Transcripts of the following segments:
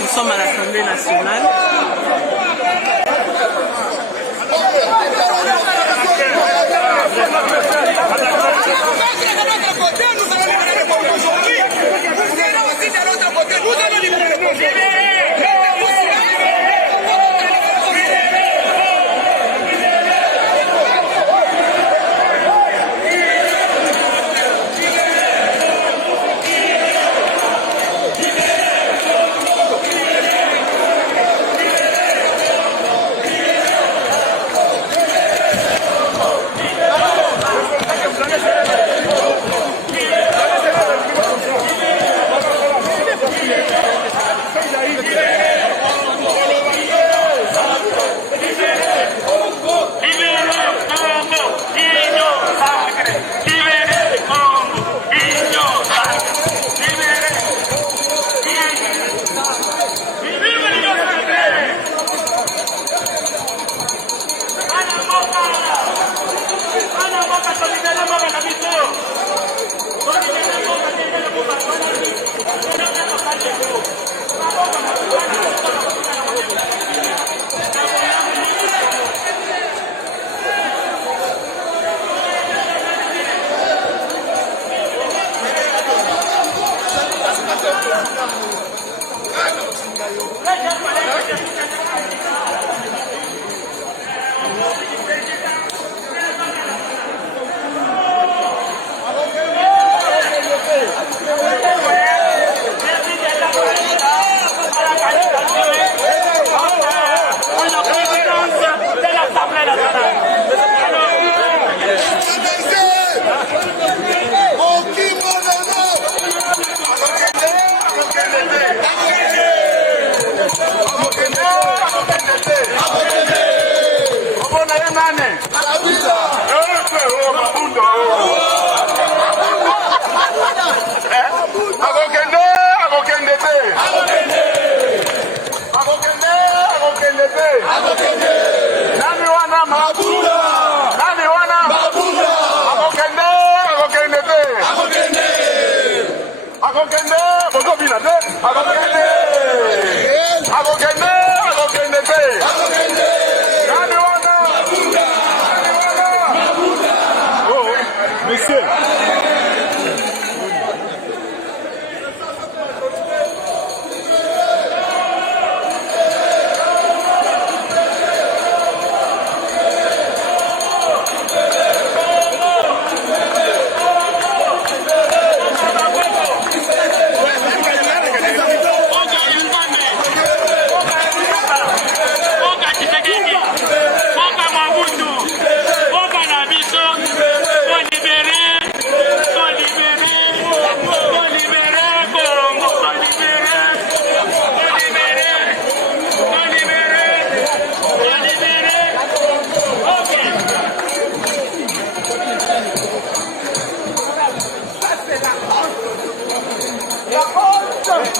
Nous sommes à l'Assemblée nationale.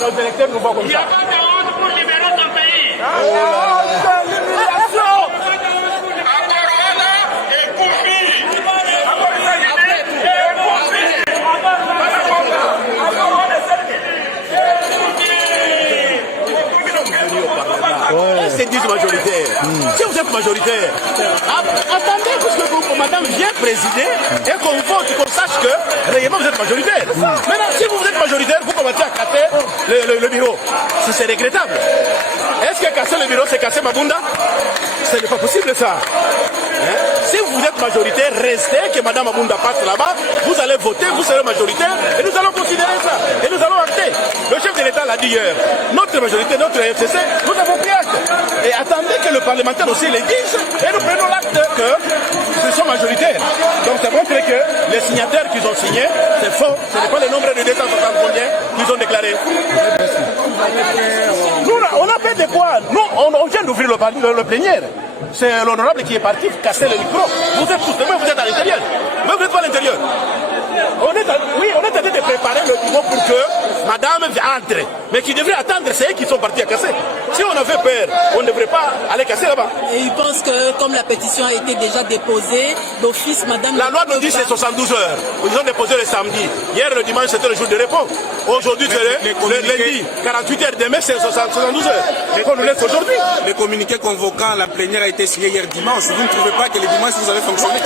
nos électeurs nous voient comme ça. Il n'y a pas de honte pour libérer ton pays. C'est 10 majoritaires. Si vous êtes majoritaire, attendez que madame vienne présider et qu'on vote, qu'on sache que réellement vous êtes majoritaire. Maintenant, si vous êtes majoritaire, vous commencez à casser le bureau. C'est regrettable. Est-ce que casser le bureau, c'est casser Mabunda? Ce n'est pas possible ça. Si vous êtes majoritaire, restez, que Madame Mabunda passe là-bas, vous allez voter, vous serez majoritaire, et nous allons considérer ça, et nous allons acter. Le chef de l'État l'a dit hier, notre majorité, notre FCC, nous avons pris acte. Et attendez que le parlementaire aussi le dise, et nous prenons l'acte que nous sommes majoritaires. Donc ça montre que les signataires qu'ils ont signés, c'est faux, ce n'est pas le nombre de 260 combien qu'ils ont déclaré. Nous, on a fait des quoi? Nous, on vient d'ouvrir le plénière. C'est l'honorable qui est parti casser le micro. Vous êtes tous, vous êtes à l'intérieur. Mais vous n'êtes pas à l'intérieur. On est en train de préparer le micro pour que madame entre. Mais qui devrait attendre, c'est eux qui sont partis à casser. Si on avait peur, on ne devrait pas aller casser là-bas. Et ils pensent que comme la pétition a été déjà déposée, d'office, madame... La loi nous dit c'est 72 heures. Ils ont déposé le samedi. Hier, le dimanche, c'était le jour de repos. Aujourd'hui, c'est le lundi. 48 heures demain, c'est 72 heures. Et qu'on nous laisse aujourd'hui. Le communiqué convoquant la plénière a été signé hier dimanche. Vous ne trouvez pas que le dimanche, vous avez fonctionné?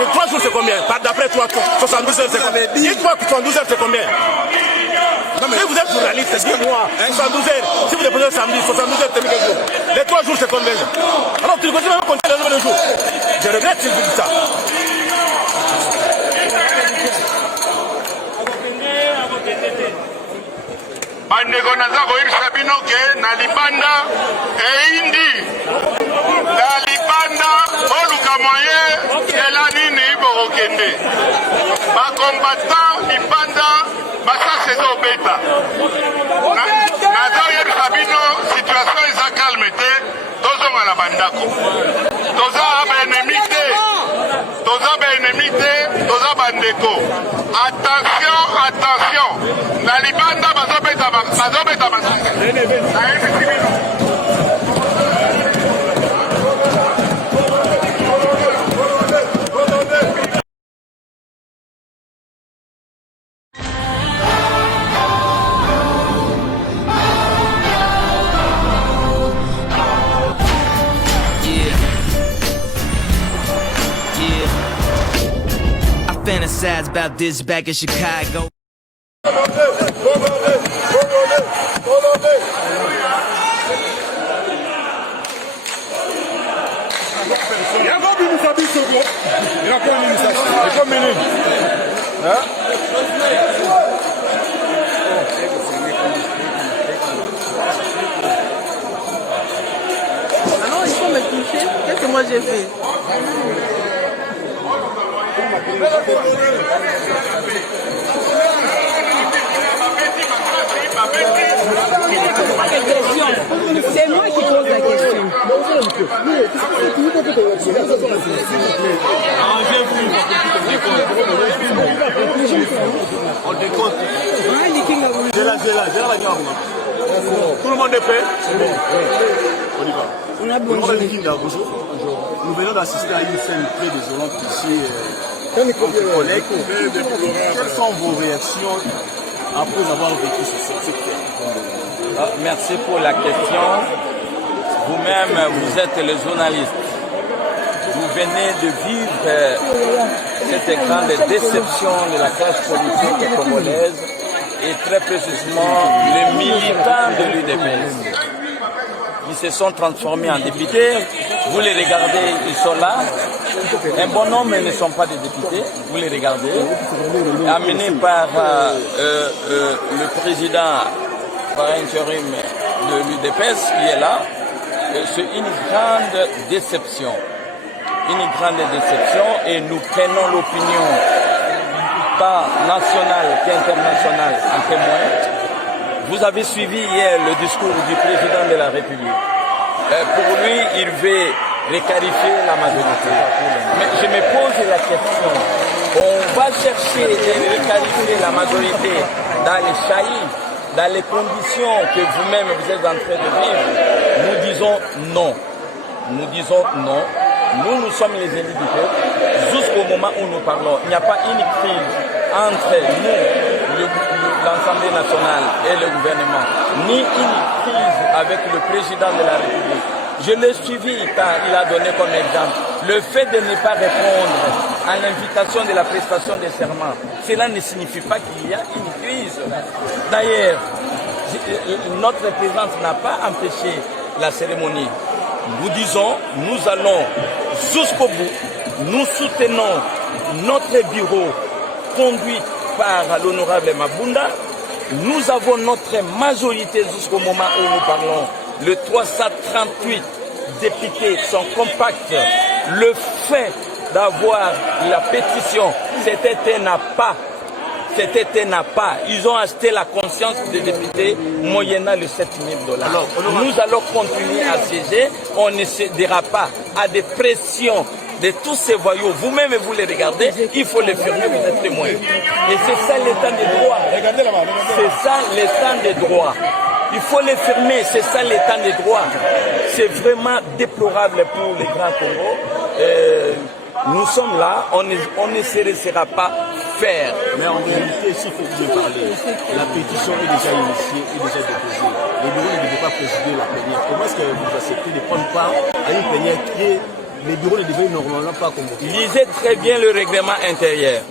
Et 3 jours, c'est combien? D'après toi, 72 heures, c'est combien? Dites-moi que 72 heures, c'est combien? Non, mais si vous êtes journaliste, dites-moi, 72 heures, si vous déposez le samedi, 72 heures, c'est quel jour? Les 3 jours, c'est combien? Alors, tu continues même à compter le nombre de jours. Je regrette si vous dites ça. bandeko naza koyebisa bino ke na libanda eindi na libanda oluka moye ela nini bokokende bakombatant libanda basasi ezobeta naza koyebisa bino situation eza calme te tozonga na bandako toza baennemi te toza bandeko. Attention, attention. Na libanda bazobeta basanga. Fantasize about this back in Chicago. Alors il faut me toucher. Qu'est-ce que moi j'ai fait? C'est moi qui pose la question. On décompte. Tout le monde est prêt? C'est bon. On y va. On a besoin. Bonjour. Nous venons d'assister à une scène très désolante ici. Entre collègues. Quelles sont vos réactions après avoir vécu ce fait? Merci pour la question. Vous-même, vous êtes le journaliste. Vous venez de vivre cette grande déception de la classe politique congolaise et très précisément les militants de l'UDPS qui se sont transformés en députés. Vous les regardez, ils sont là. Un bon nombre ne sont pas des députés, vous les regardez. Amenés par le président par intérim de l'UDPS qui est là. C'est une grande déception. Une grande déception et nous prenons l'opinion tant nationale qu'internationale en témoin. Vous avez suivi hier le discours du président de la République. Pour lui, il veut réqualifier la majorité. Mais je me pose la question, on va chercher de réqualifier la majorité dans les Chaïs, dans les conditions que vous-même vous êtes en train de vivre, nous disons non. Nous disons non. Nous sommes les élus du peuple. Jusqu'au moment où nous parlons, il n'y a pas une crise entre nous, l'Assemblée nationale et le gouvernement, ni une crise avec le président de la République. Je l'ai suivi quand il a donné comme exemple le fait de ne pas répondre à l'invitation de la prestation des serments. Cela ne signifie pas qu'il y a une crise. D'ailleurs, notre présence n'a pas empêché la cérémonie. Nous disons, nous allons jusqu'au bout. Nous soutenons notre bureau conduit par l'honorable Mabunda. Nous avons notre majorité jusqu'au moment où nous parlons. Le 338 députés sont compacts. Le fait d'avoir la pétition, c'était un appât. C'était un appât. Ils ont acheté la conscience des députés moyennant les 7 000 $. Nous allons continuer à siéger. On ne cédera pas à des pressions de tous ces voyous. Vous-même, vous les regardez, il faut les fermer, vous êtes témoins. Et c'est ça l'état des droits. C'est ça l'état des droits. Il faut les fermer, c'est ça l'état des droits. C'est vraiment déplorable pour les grands Congo. Nous sommes là, on ne se laissera pas faire. Mais en réalité, s'il faut bien parler, la pétition est déjà initiée et déjà déposée. Les bureaux ne devaient pas présider la plénière. Comment est-ce que vous acceptez de prendre part à une plénière qui est... Les bureaux ne devaient normalement pas convoquer? Lisez très bien le règlement intérieur.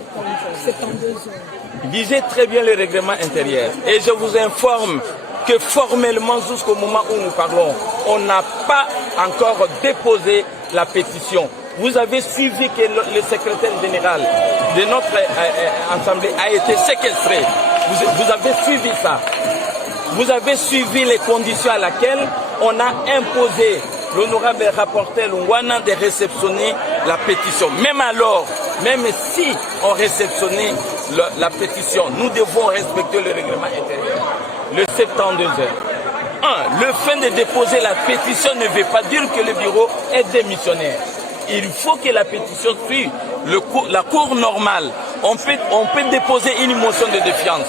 Lisez très bien le règlement intérieur. Et je vous informe que formellement, jusqu'au moment où nous parlons, on n'a pas encore déposé la pétition. Vous avez suivi que le secrétaire général de notre assemblée a été séquestré. Vous avez suivi ça. Vous avez suivi les conditions à laquelle on a imposé l'honorable rapporteur Lungwana de réceptionner la pétition. Même alors, même si on réceptionnait la pétition, nous devons respecter le règlement intérieur. Le 72 heures. Le fait de déposer la pétition ne veut pas dire que le bureau est démissionnaire. Il faut que la pétition suive la cour normale. On peut déposer une motion de défiance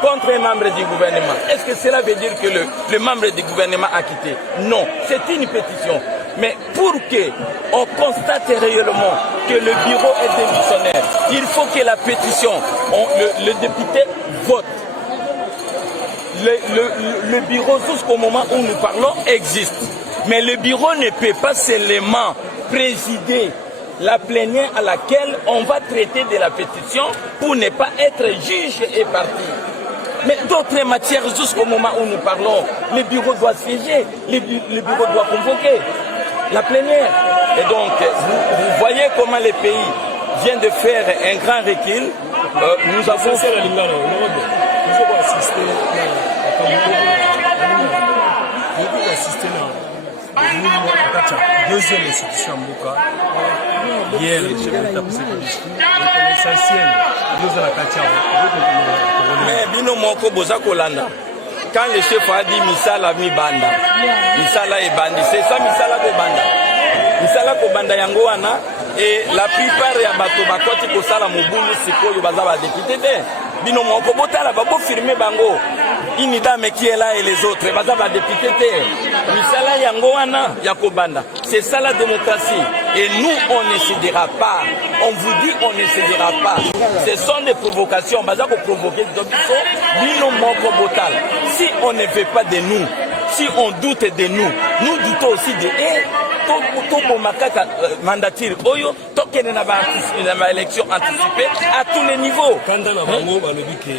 contre un membre du gouvernement. Est-ce que cela veut dire que le membre du gouvernement a quitté? Non, c'est une pétition. Mais pour qu'on constate réellement que le bureau est démissionnaire, il faut que la pétition, le député vote. Le bureau, jusqu'au moment où nous parlons, existe. Mais le bureau ne peut pas seulement présider la plénière à laquelle on va traiter de la pétition pour ne pas être juge et parti. Mais d'autres matières, jusqu'au moment où nous parlons, le bureau doit siéger, le bureau doit convoquer la plénière. Et donc, vous voyez comment les pays viennent de faire un grand recul. Nous avons... Deuxième institution Mboka. Hier, le chef d'État pour ce discours, l'essentiel, nous allons mais bino moko boza kolanda. Quand le chef a dit misala mi banda, misala e bandi, c'est ça misala de banda. Misala ko banda yango wana et la plupart ya bato bakoti ko sala mobulu sikoyo baza ba député te. Bino moko botala babo firmer bango. Une dame qui est là et les autres, baza ba député te. Misala yango wana ya ko banda. C'est ça la démocratie. Et nous, on ne cédera pas. On vous dit, on ne cédera pas. Ce sont des provocations. Baza ko provoquer Dobiso, bino moko botal. Si on ne veut pas de nous, si on doute de nous, nous doutons aussi de eux. Tout makaka mandature oyo tokene na ba élection anticipée à tous les niveaux. Quand dans la bango ba lobi que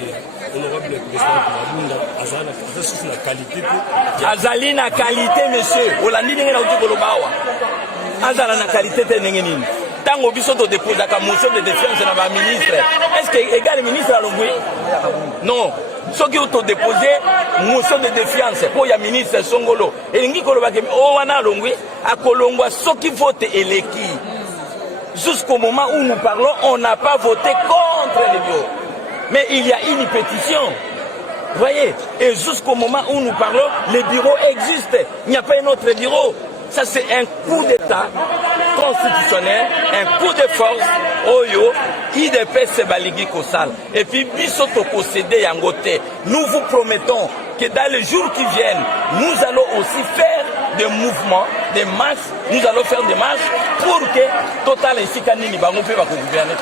honorable président Mabunda azana sur la qualité azali na qualité monsieur olandi ndenge na utiko lobawa azala na qualité te ndenge nini tango biso to déposer ka motion de défiance na ba ministre est-ce que égal ministre a longwe non soki auto déposer motion de défiance pour ya ministre Songolo elingi koloba ke o wana longwe akolongwa soki vote eleki jusqu'au moment où nous parlons on n'a pas voté contre les bureaux mais il y a une pétition vous voyez et jusqu'au moment où nous parlons les bureaux existent il n'y a pas un autre bureau ça c'est un coup d'état constitutionnel, un coup de force, Oyo, IDPS Baligi Kosal. Et puis, Bisoto Possédé Yangote, nous vous promettons que dans les jours qui viennent, nous allons aussi faire des mouvements, des marches, nous allons faire des marches pour que Total et Sikanini Bango puissent gouverner.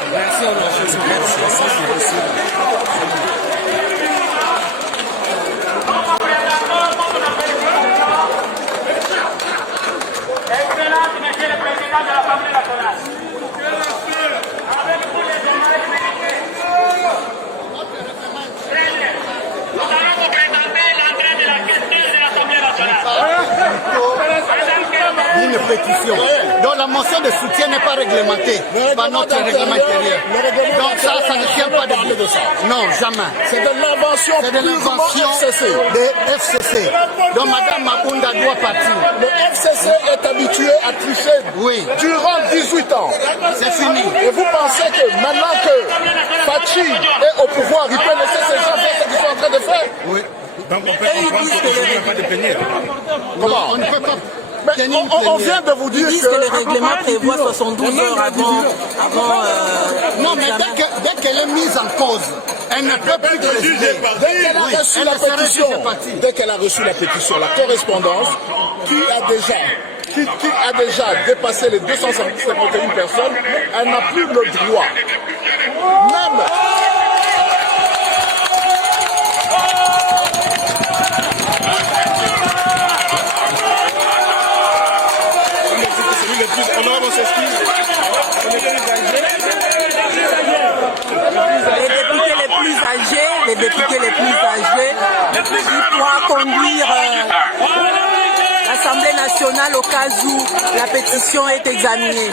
Une pétition. Donc la motion de soutien n'est pas réglementée par notre règlement intérieur. Donc ça ne tient pas de ça. Non, jamais. C'est de l'invention des FCC. Donc Madame Mabunda doit partir. Le FCC est habitué à tricher durant 18 ans. C'est fini. Et vous pensez que maintenant que Fachi est au pouvoir, il peut laisser ces gens faire ce qu'ils sont en train de faire? Oui. Donc on peut comprendre qu'aujourd'hui il n'y a pas de plénière. Comment? On ne peut pas. On vient de vous dire Ils disent que le règlement prévoit 72 heures avant non, mais dès qu'elle est mise en cause, elle ne peut plus présider. Dès qu'elle a reçu la pétition, la correspondance, qui a déjà dépassé les 251 personnes, elle n'a plus le droit. Même les députés les plus âgés, qui pourra conduire l'Assemblée nationale au cas où la pétition est examinée.